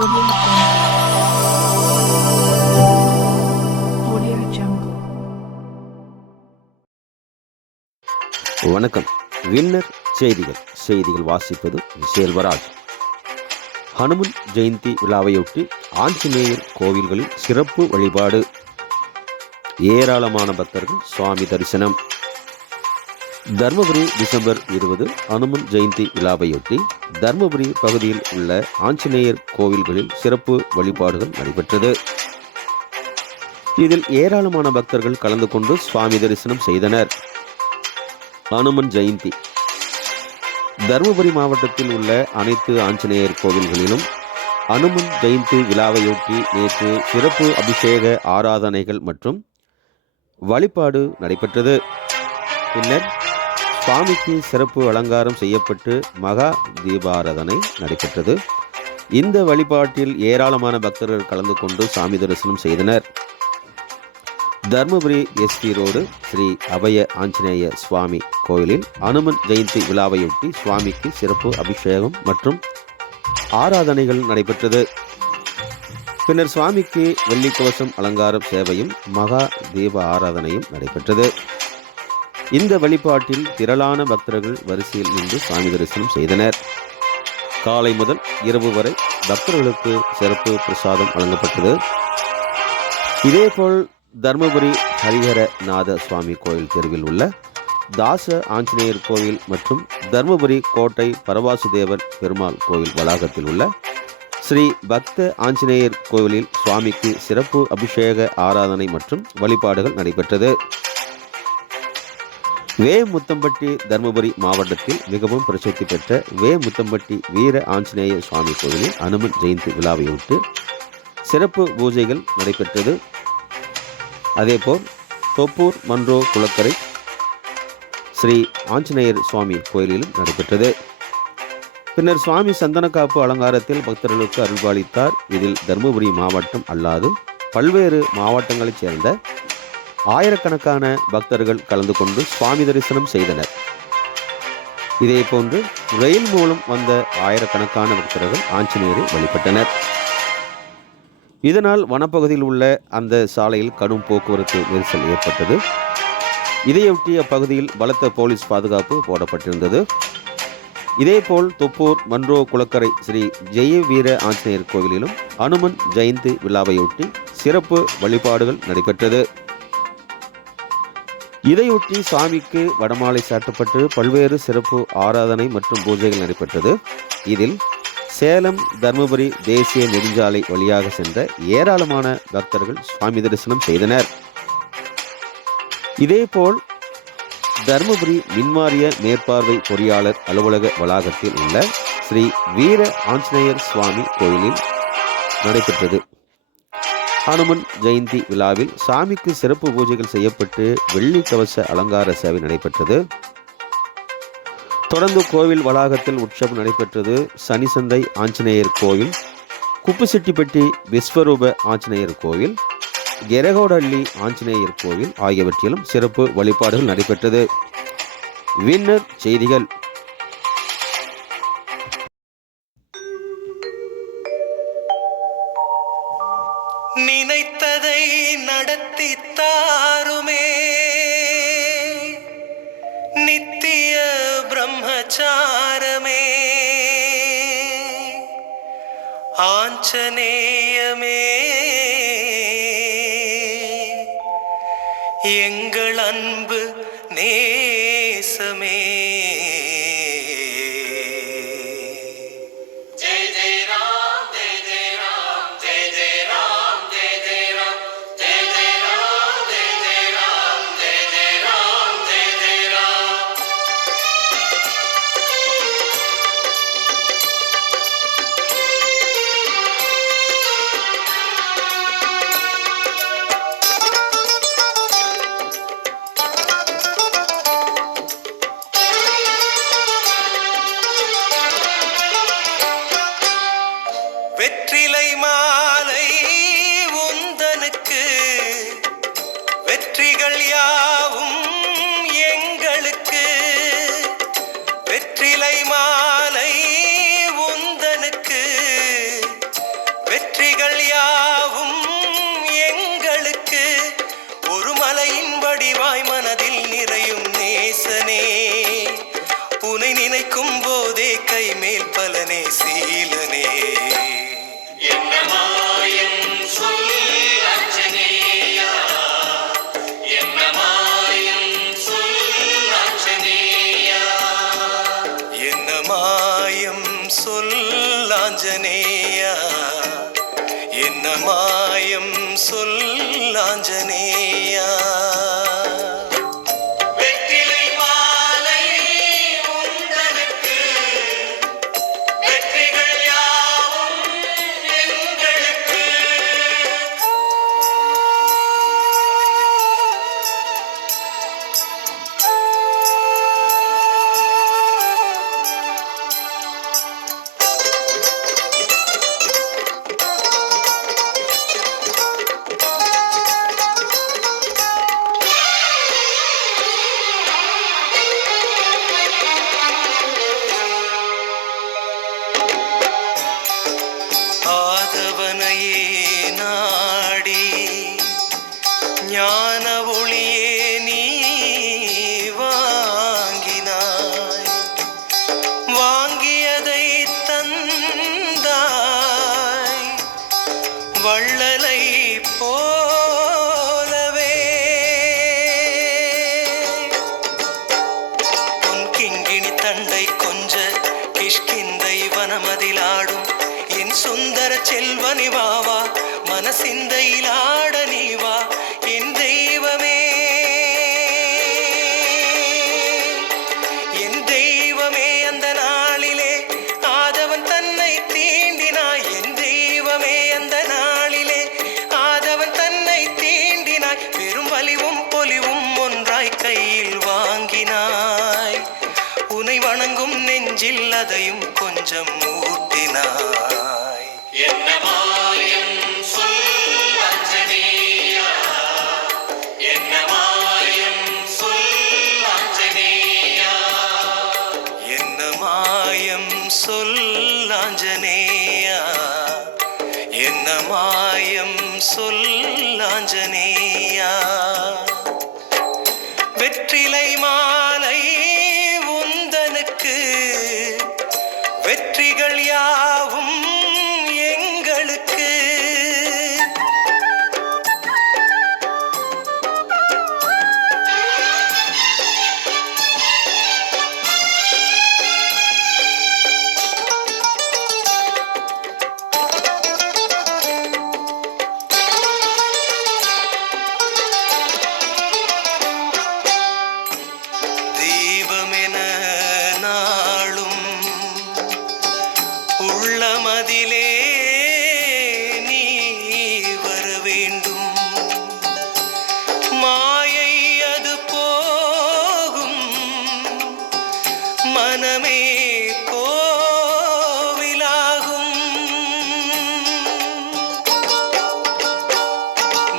Audio Jungle. வணக்கம். Winner செய்திகள் வாசிப்பது செல்வராஜ். ஹனுமன் ஜெயந்தி விழாவையொட்டி ஆஞ்சநேயர் கோவில்களில் சிறப்பு வழிபாடு. ஏராளமான பக்தர்கள் சுவாமி தரிசனம். தர்மபுரி டிசம்பர் 20 ஹனுமன் ஜெயந்தி விழாவையொட்டி தர்மபுரி பகுதியில் உள்ள ஆஞ்சநேயர் கோவில்களில் சிறப்பு வழிபாடுகள் நடைபெற்றது. இதில் ஏராளமான பக்தர்கள் கலந்து கொண்டு சுவாமி தரிசனம் செய்தனர். ஹனுமன் ஜெயந்தி தர்மபுரி மாவட்டத்தில் உள்ள அனைத்து ஆஞ்சநேயர் கோவில்களிலும் ஹனுமன் ஜெயந்தி விழாவையொட்டி நேற்று சிறப்பு அபிஷேக ஆராதனைகள் மற்றும் வழிபாடு நடைபெற்றது. பின்னர் சுவாமிக்கு சிறப்பு அலங்காரம் செய்யப்பட்டு மகா தீபாராதனை நடைபெற்றது. இந்த வழிபாட்டில் ஏராளமான பக்தர்கள் கலந்து கொண்டு சாமி தரிசனம் செய்தனர். தர்மபுரி எஸ்டி ரோடு ஸ்ரீ அபய ஆஞ்சநேய சுவாமி கோயிலில் ஹனுமன் ஜெயந்தி விழாவையொட்டி சுவாமிக்கு சிறப்பு அபிஷேகம் மற்றும் ஆராதனைகள் நடைபெற்றது. பின்னர் சுவாமிக்கு வெள்ளி கவசம் அலங்காரம் சேவையும் மகா தீப ஆராதனையும் நடைபெற்றது. இந்த வழிபாட்டில் திரளான பக்தர்கள் வரிசையில் நின்று சுவாமி தரிசனம் செய்தனர். காலை முதல் இரவு வரை பக்தர்களுக்கு சிறப்பு பிரசாதம் வழங்கப்பட்டது. இதேபோல் தர்மபுரி ஹரிஹரநாத சுவாமி கோயில் தெருவில் உள்ள தாச ஆஞ்சநேயர் கோயில் மற்றும் தர்மபுரி கோட்டை பரவாசுதேவர் பெருமாள் கோயில் வளாகத்தில் உள்ள ஸ்ரீ பக்த ஆஞ்சநேயர் கோவிலில் சுவாமிக்கு சிறப்பு அபிஷேக ஆராதனை மற்றும் வழிபாடுகள் நடைபெற்றது. வேமுத்தம்பட்டி தர்மபுரி மாவட்டத்தில் மிகவும் பிரசித்தி பெற்ற வேமுத்தம்பட்டி வீர ஆஞ்சநேய சுவாமி கோவிலில் ஹனுமன் ஜெயந்தி விழாவையொட்டி சிறப்பு பூஜைகள் நடைபெற்றது. அதேபோல் தொப்பூர் மன்றோ குளக்கரை ஸ்ரீ ஆஞ்சநேயர் சுவாமி கோயிலிலும் நடைபெற்றது. பின்னர் சுவாமி சந்தனக்காப்பு அலங்காரத்தில் பக்தர்களுக்கு அருள்பாலித்தார். இதில் தர்மபுரி மாவட்டம் அல்லாது பல்வேறு மாவட்டங்களைச் சேர்ந்த ஆயிரக்கணக்கான பக்தர்கள் கலந்து கொண்டு சுவாமி தரிசனம் செய்தனர். இதேபோன்று ரயில் மூலம் வந்த ஆயிரக்கணக்கான பக்தர்கள் ஆஞ்சநேயரை வழிபட்டனர். இதனால் வனப்பகுதியில் உள்ள அந்த சாலையில் கடும் போக்குவரத்து நெரிசல் ஏற்பட்டது. இதையொட்டி அப்பகுதியில் பலத்த போலீஸ் பாதுகாப்பு போடப்பட்டிருந்தது. இதேபோல் தொப்பூர் மன்றோ குளக்கரை ஸ்ரீ ஜெய வீர ஆஞ்சநேயர் கோவிலிலும் ஹனுமன் ஜெயந்தி விழாவையொட்டி சிறப்பு வழிபாடுகள் நடைபெற்றது. இதையொட்டி சாமிக்கு வடமாலை சாட்டப்பட்டு பல்வேறு சிறப்பு ஆராதனை மற்றும் பூஜைகள் நடைபெற்றது. இதில் சேலம் தர்மபுரி தேசிய நெடுஞ்சாலை வழியாக சென்ற ஏராளமான பக்தர்கள் சுவாமி தரிசனம் செய்தனர். இதேபோல் தர்மபுரி மின்வாரிய மேற்பார்வை பொறியாளர் அலுவலக வளாகத்தில் உள்ள ஸ்ரீ வீர ஆஞ்சநேயர் சுவாமி கோயிலில் நடைபெற்றது. ஹனுமன் ஜெயந்தி விழாவில் சாமிக்கு சிறப்பு பூஜைகள் செய்யப்பட்டு வெள்ளி கவச அலங்கார சேவை நடைபெற்றது. தொடர்ந்து கோவில் வளாகத்தில் உற்சவம் நடைபெற்றது. சனிசந்தை ஆஞ்சநேயர் கோயில், குப்புசெட்டிப்பட்டி விஸ்வரூப ஆஞ்சநேயர் கோயில், கெரகோடஹள்ளி ஆஞ்சநேயர் கோயில் ஆகியவற்றிலும் சிறப்பு வழிபாடுகள் நடைபெற்றது. வின்னர் செய்திகள். நினைத்ததை நடத்தி தாருமே நித்திய பிரம்மச்சாரமே ஆஞ்சநேயமே எங்கள் அன்பு நேசமே. வெற்றிலை மாலை உந்தனுக்கு வெற்றிகள் யாவும் எங்களுக்கு. வெற்றிலை மாலை உந்தனுக்கு ஆஞ்சநேயா என்ன மாயம் சொல்லாஞ்சநேயா வெற்றிலை மாலை உந்தனுக்கு வெற்றிகள் யாவும் எங்களுக்கு ஆதவனையே நாடி ஞான ஒளியே நீ வாங்கினாய் வாங்கியதை தந்தாய் வள்ளலை போலவே பொன் கிங்கிணி தண்டை கொஞ்ச கிஷ்கிந்தை வனமதிலாடும் என் சுந்தர செல்வனி வாவா மனசிந்தையிலாட நீவா என் தெய்வமே என் தெய்வமே அந்த நாளிலே ஆதவன் தன்னை தீண்டினாய் என் தெய்வமே அந்த நாளிலே ஆதவன் தன்னை தீண்டினாய் பெரும் வலிவும் பொலிவும் ஒன்றாய் கையில் வாங்கினாய் உனை வணங்கும் நெஞ்சில் அதையும் கொஞ்சம் ஊட்டினாய் என்ன மாயம் சொல்லாஞ்சநேயா என்ன மாயம் சொல்லாஞ்சநேயா என்ன மாயம் சொல்லாஞ்சநேயா என்ன மாயம் சொல்லாஞ்சநேயா வெற்றிலை மாலை உந்தனுக்கு வெற்றிகள் யாவும் எங்களுக்கு தீபமென நாளும் உள்ளமதிலே நீ வர வேண்டும் மாயை அது போகும் மனமே கோவிலாகும்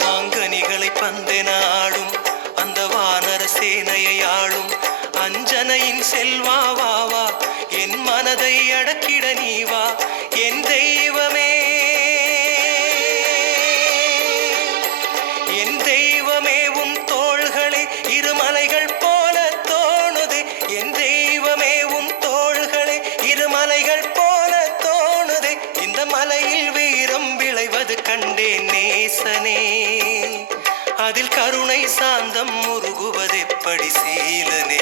மாங்கனிகளை பந்தெனாடும் அந்த வானர சேனையை ஆளும் அஞ்சனையின் செல்வாவாவா என் மனதை அடக்கிட நீவா என் தெய்வமே என் தெய்வமே உன் தோள்களே இருமலைகள் போல தோணுதே என் தெய்வமே உன் தோள்களே இருமலைகள் போல தோணுதே இந்த மலையில் வீரம் விளைவது கண்டேன் நேசனே அதில் கருணை சாந்தம் முருகுவதெப்படி சீலனே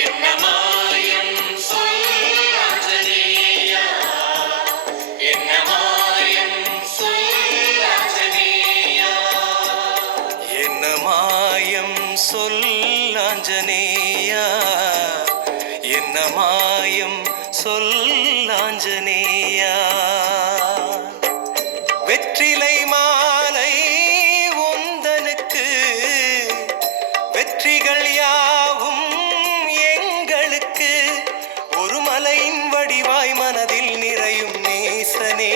என்ன மாயம் சொல்லாஞ்சநேயா என்ன மாயம் சொல்லாஞ்சநேயா என்ன மாயம் சொல்லாஞ்சநேயா என்ன மாயம் சொல்லாஞ்சநேயா வெற்றிலை மாலை உந்தனுக்கு வெற்றிகள் யாவும் எங்களுக்கு ஒரு மலையின் வடிவாய் மனதில் நிறையும் நேசனே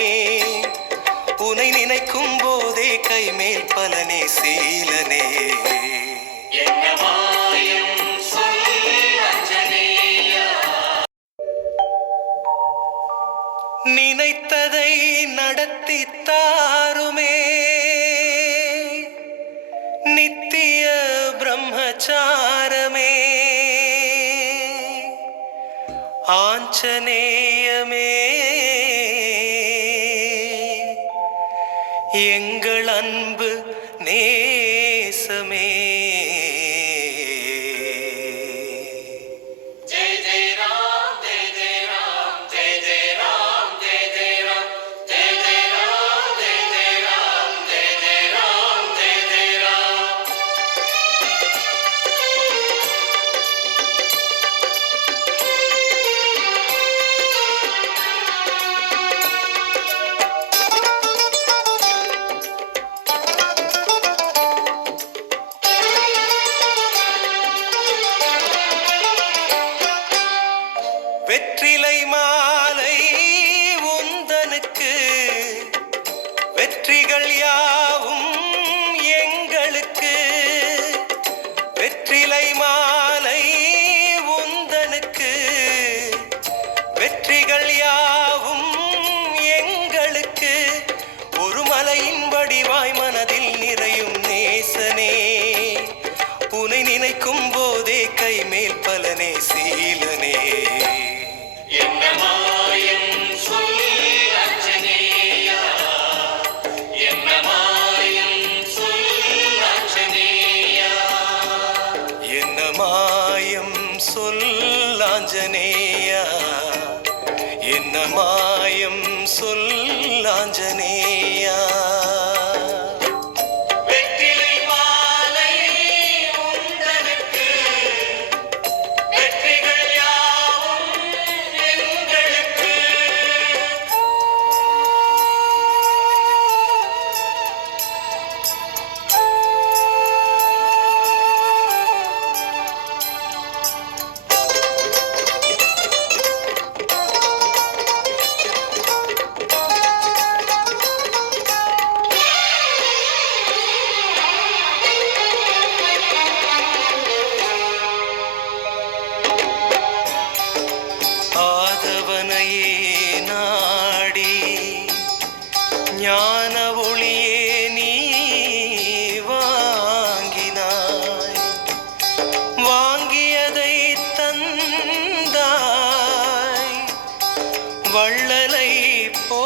உனை நினைக்கும் போதே கைமேல் பலனே சீலனே என்ன மாயம் சொல்லாஞ்சநேயா நினைத்ததை நடத்தி தாருமே நித்திய பிரம்மச்சாரமே ஆஞ்சநேயமே எங்கள் அன்பு நேசமே ஜெய் ஜெய் ராம் ஜெய் ஜெய் ராம் ஜெய் ஜெய் ராம் ஆஞ்சநேயா. வெற்றிலை மாலை உந்தனுக்கு, வெற்றிகள் யாவும் எங்களுக்கு. ஆதவனையே நாடி ஞான ஒளியே நீ வாங்கினாய். வாங்கியதை தந்தாய் வள்ளலை போ